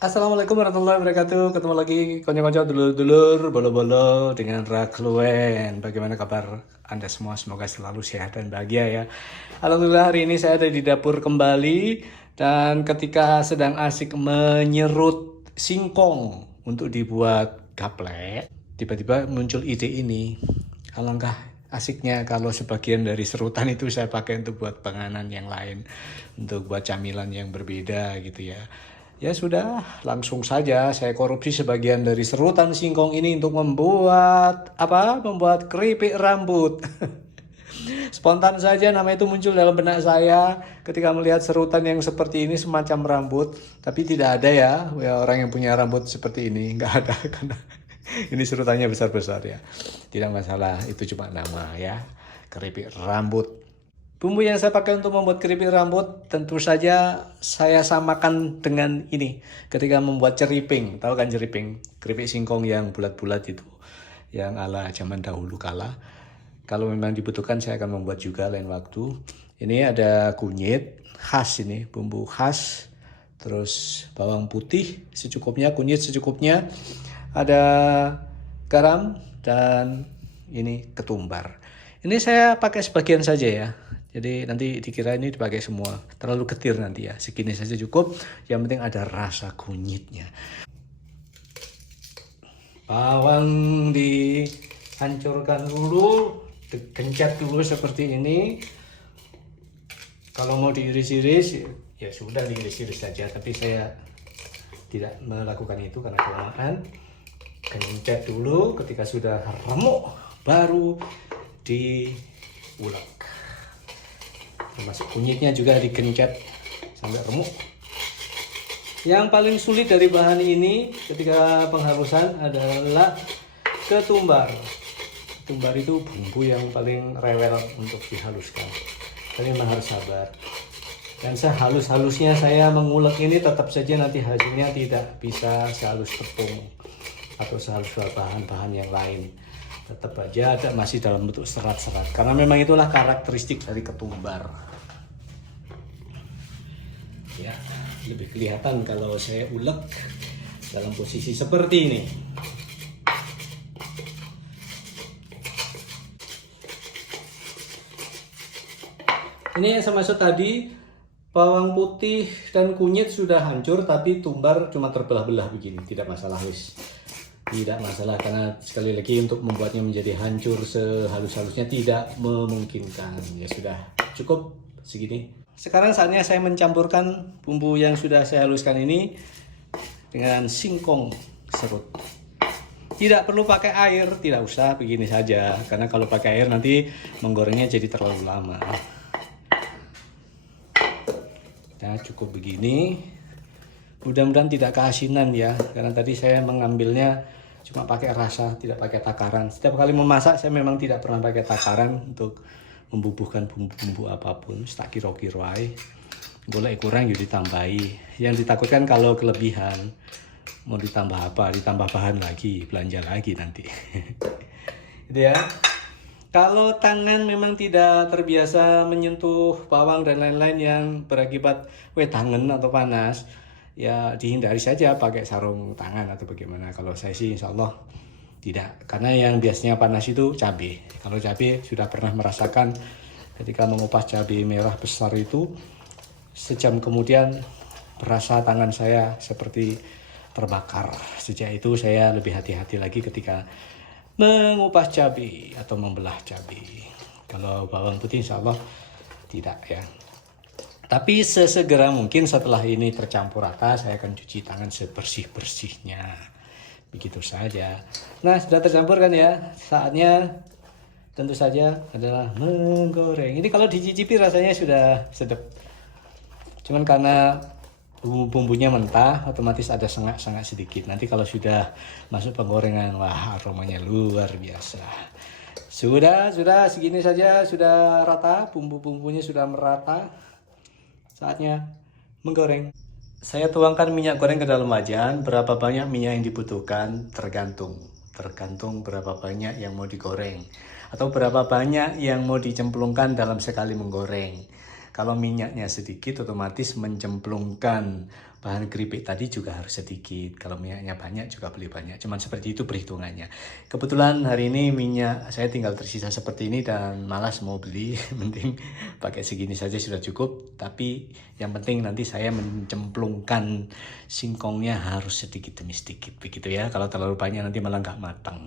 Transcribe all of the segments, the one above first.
Assalamualaikum warahmatullahi wabarakatuh. Ketemu lagi konco-konco dulur-dulur bolo-bolo dengan Rakluen. Bagaimana kabar Anda semua? Semoga selalu sehat dan bahagia ya. Alhamdulillah hari ini saya ada di dapur kembali dan ketika sedang asik menyerut singkong untuk dibuat gaplek, tiba-tiba muncul ide ini. Alangkah asiknya kalau sebagian dari serutan itu saya pakai untuk buat penganan yang lain, untuk buat camilan yang berbeda gitu ya. Ya sudah, langsung saja saya korupsi sebagian dari serutan singkong ini untuk membuat apa? Membuat keripik rambut. Spontan saja nama itu muncul dalam benak saya ketika melihat serutan yang seperti ini semacam rambut, tapi tidak ada ya, orang yang punya rambut seperti ini, nggak ada karena ini serutannya besar-besar ya. Tidak masalah, itu cuma nama ya. Keripik rambut. Bumbu yang saya pakai untuk membuat keripik rambut tentu saja saya samakan dengan ini ketika membuat ceriping. Tahu kan ceriping? Keripik singkong yang bulat-bulat itu, yang ala zaman dahulu kala. Kalau memang dibutuhkan saya akan membuat juga lain waktu. Ini ada kunyit khas ini, bumbu khas. Terus bawang putih secukupnya, kunyit secukupnya. Ada garam dan ini ketumbar. Ini saya pakai sebagian saja ya. Jadi nanti dikira ini dipakai semua. Terlalu getir nanti ya. Segini saja cukup. Yang penting ada rasa kunyitnya. Bawang dihancurkan dulu. Dikencet dulu seperti ini. Kalau mau diiris-iris ya sudah diiris-iris saja. Tapi saya tidak melakukan itu karena kelamaan. Kencet dulu. Ketika sudah remuk baru diulek. Termasuk kunyitnya juga digencet sampai remuk. Yang paling sulit dari bahan ini ketika penghalusan adalah ketumbar. Ketumbar itu bumbu yang paling rewel untuk dihaluskan. Tapi memang harus sabar. Dan sehalus-halusnya saya mengulek ini tetap saja nanti hasilnya tidak bisa sehalus tepung atau sehalus bahan-bahan yang lain. Tetap aja masih dalam bentuk serat-serat. Karena memang itulah karakteristik dari ketumbar. Ya, lebih kelihatan kalau saya ulek dalam posisi seperti ini. Ini yang saya maksud tadi, bawang putih dan kunyit sudah hancur, tapi tumbar cuma terbelah-belah begini, tidak masalah wis. Tidak masalah karena sekali lagi untuk membuatnya menjadi hancur sehalus-halusnya tidak memungkinkan. Ya sudah, cukup segini. Sekarang saatnya saya mencampurkan bumbu yang sudah saya haluskan ini dengan singkong serut. Tidak perlu pakai air, tidak usah begini saja. Karena kalau pakai air nanti menggorengnya jadi terlalu lama. Nah, cukup begini. Mudah-mudahan tidak keasinan ya. Karena tadi saya mengambilnya cuma pakai rasa, tidak pakai takaran. Setiap kali memasak saya memang tidak pernah pakai takaran untuk membubuhkan bumbu-bumbu apapun. Tak kira-kira aja. Boleh kurang ya ditambahi. Yang ditakutkan kalau kelebihan mau ditambah apa? Ditambah bahan lagi, belanja lagi nanti. Itu ya. Kalau tangan memang tidak terbiasa menyentuh bawang dan lain-lain yang berakibat tangan atau panas, ya dihindari saja pakai sarung tangan atau bagaimana. Kalau saya sih insya Allah tidak, karena yang biasanya panas itu cabai. Kalau cabai sudah pernah merasakan ketika mengupas cabai merah besar itu, sejam kemudian berasa tangan saya seperti terbakar. Sejak itu saya lebih hati-hati lagi ketika mengupas cabai atau membelah cabai. Kalau bawang putih insya Allah tidak ya. Tapi sesegera mungkin setelah ini tercampur rata, saya akan cuci tangan sebersih-bersihnya. Begitu saja. Nah, sudah tercampur kan ya? Saatnya tentu saja adalah menggoreng. Ini kalau dicicipi rasanya sudah sedap. Cuman karena bumbunya mentah, otomatis ada sengak-sengak sedikit. Nanti kalau sudah masuk penggorengan, wah aromanya luar biasa. Sudah segini saja, sudah rata, bumbu-bumbunya sudah merata. Saatnya menggoreng. Saya tuangkan minyak goreng ke dalam wajan. Berapa banyak minyak yang dibutuhkan tergantung berapa banyak yang mau digoreng atau berapa banyak yang mau dicemplungkan dalam sekali menggoreng. Kalau minyaknya sedikit, otomatis mencemplungkan bahan keripik tadi juga harus sedikit. Kalau minyaknya banyak juga beli banyak. Cuman seperti itu perhitungannya. Kebetulan hari ini minyak saya tinggal tersisa seperti ini dan malas mau beli. Penting pakai segini saja sudah cukup. Tapi yang penting nanti saya mencemplungkan singkongnya harus sedikit demi sedikit. Begitu ya. Kalau terlalu banyak nanti malah nggak matang.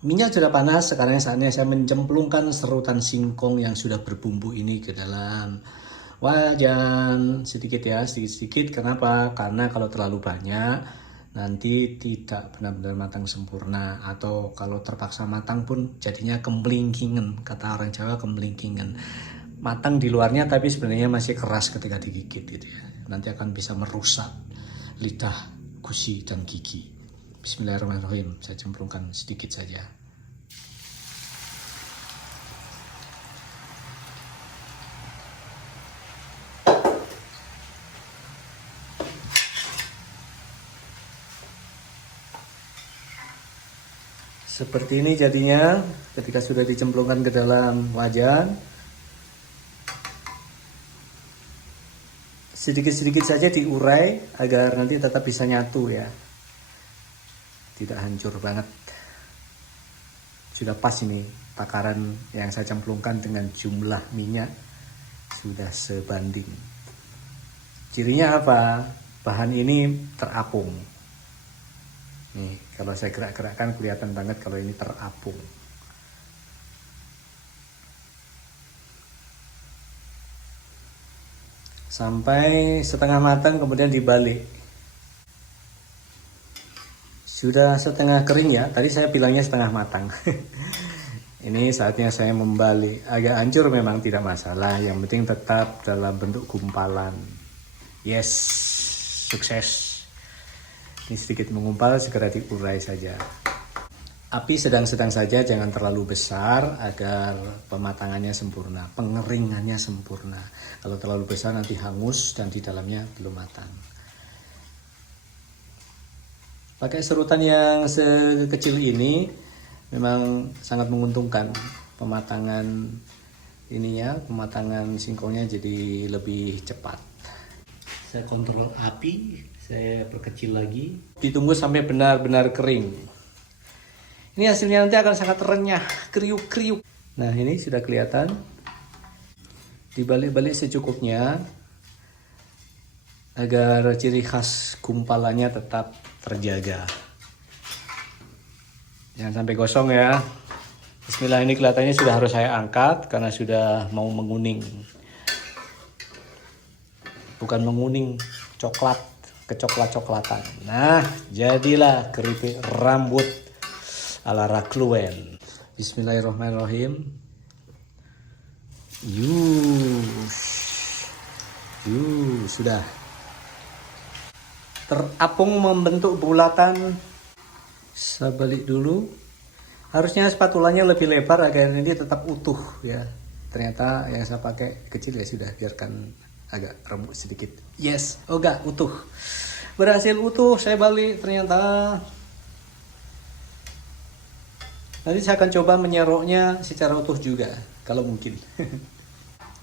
Minyak sudah panas, sekarang saatnya saya mencemplungkan serutan singkong yang sudah berbumbu ini ke dalam wajan. Sedikit ya, sedikit-sedikit. Kenapa? Karena kalau terlalu banyak nanti tidak benar-benar matang sempurna, atau kalau terpaksa matang pun jadinya kemblingkingan. Kata orang Jawa kemblingkingan. Matang di luarnya tapi sebenarnya masih keras ketika digigit gitu ya. Nanti akan bisa merusak lidah, gusi dan gigi. Bismillahirrahmanirrahim, saya cemplungkan sedikit saja. Seperti ini jadinya ketika sudah dicemplungkan ke dalam wajan. Sedikit-sedikit saja diurai agar nanti tetap bisa nyatu ya. Tidak hancur banget. Sudah pas ini takaran yang saya cemplungkan dengan jumlah minyak sudah sebanding. Cirinya apa? Bahan ini terapung. Nih, kalau saya gerak-gerakkan kelihatan banget kalau ini terapung. Sampai setengah matang kemudian dibalik. Sudah setengah kering ya, tadi saya bilangnya setengah matang. Ini saatnya saya membalik. Agak hancur memang tidak masalah, yang penting tetap dalam bentuk gumpalan. Yes, sukses. Ini sedikit mengumpal, segera diurai saja. Api sedang-sedang saja, jangan terlalu besar agar pematangannya sempurna, pengeringannya sempurna. Kalau terlalu besar nanti hangus dan di dalamnya belum matang. Pakai serutan yang sekecil ini memang sangat menguntungkan. Pematangan ininya, pematangan singkongnya jadi lebih cepat. Saya kontrol api, saya perkecil lagi. Ditunggu sampai benar-benar kering. Ini hasilnya nanti akan sangat renyah, kriuk-kriuk. Nah, ini sudah kelihatan. Dibalik-balik secukupnya agar ciri khas gumpalannya tetap terjaga. Jangan sampai gosong ya. Bismillah, ini kelihatannya sudah harus saya angkat karena sudah mau menguning. Bukan menguning, coklat, kecoklat-coklatan. Nah, jadilah keripik rambut ala Rakluen. Bismillahirrahmanirrahim. Sudah terapung membentuk bulatan. Saya balik dulu. Harusnya spatulanya lebih lebar agar ini tetap utuh ya. Ternyata yang saya pakai kecil ya, sudah biarkan agak remuk sedikit. Yes, oh enggak, utuh. Berhasil utuh, saya balik ternyata. Nanti saya akan coba menyeroknya secara utuh juga kalau mungkin.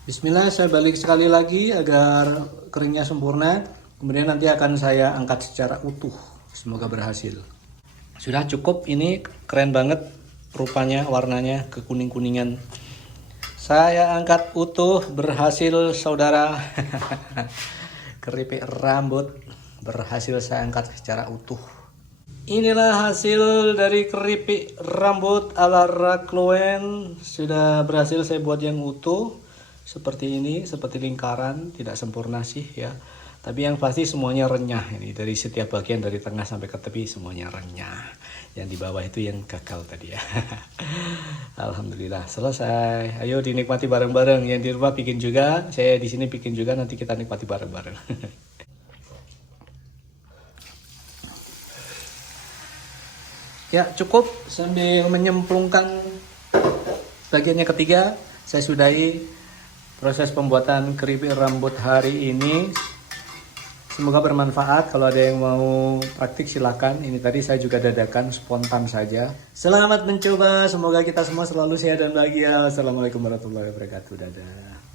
Bismillah, saya balik sekali lagi agar keringnya sempurna. Kemudian nanti akan saya angkat secara utuh. Semoga berhasil. Sudah cukup, ini keren banget rupanya, warnanya kekuning-kuningan. Saya angkat utuh, berhasil saudara. Keripik rambut berhasil saya angkat secara utuh. Inilah hasil dari keripik rambut ala Rakluen. Sudah berhasil saya buat yang utuh. Seperti ini, seperti lingkaran, tidak sempurna sih ya. Tapi yang pasti semuanya renyah ini, dari setiap bagian dari tengah sampai ke tepi semuanya renyah. Yang di bawah itu yang gagal tadi ya. Alhamdulillah selesai. Ayo dinikmati bareng-bareng. Yang di rumah bikin juga, saya di sini bikin juga, nanti kita nikmati bareng-bareng. Ya cukup, sambil menyemplungkan bagiannya ketiga, saya sudahi proses pembuatan keripik rambut hari ini. Semoga bermanfaat. Kalau ada yang mau praktik silakan. Ini tadi saya juga dadakan, spontan saja. Selamat mencoba. Semoga kita semua selalu sehat dan bahagia. Assalamualaikum warahmatullahi wabarakatuh. Dadah.